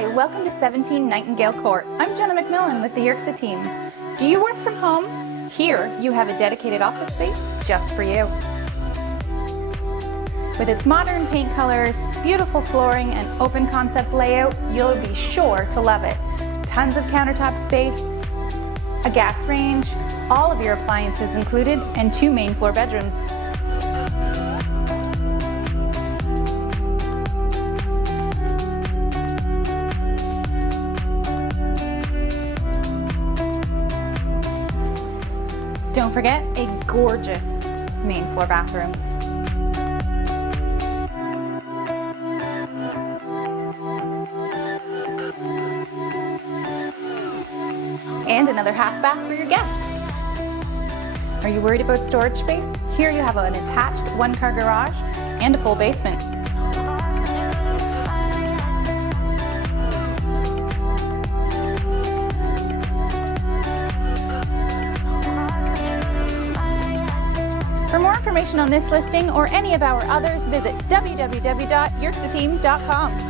Hi, welcome to 17 Nightingale Court. I'm Jenna McMillan with the Yerxa team. Do you work from home? Here, you have a dedicated office space just for you. With its modern paint colors, beautiful flooring, and open concept layout, you'll be sure to love it. Tons of countertop space, a gas range, all of your appliances included, and 2 main floor bedrooms. Don't forget a gorgeous main floor bathroom. And another half bath for your guests. Are you worried about storage space? Here you have an attached 1-car garage and a full basement. For more information on this listing or any of our others, visit www.yerxateam.com.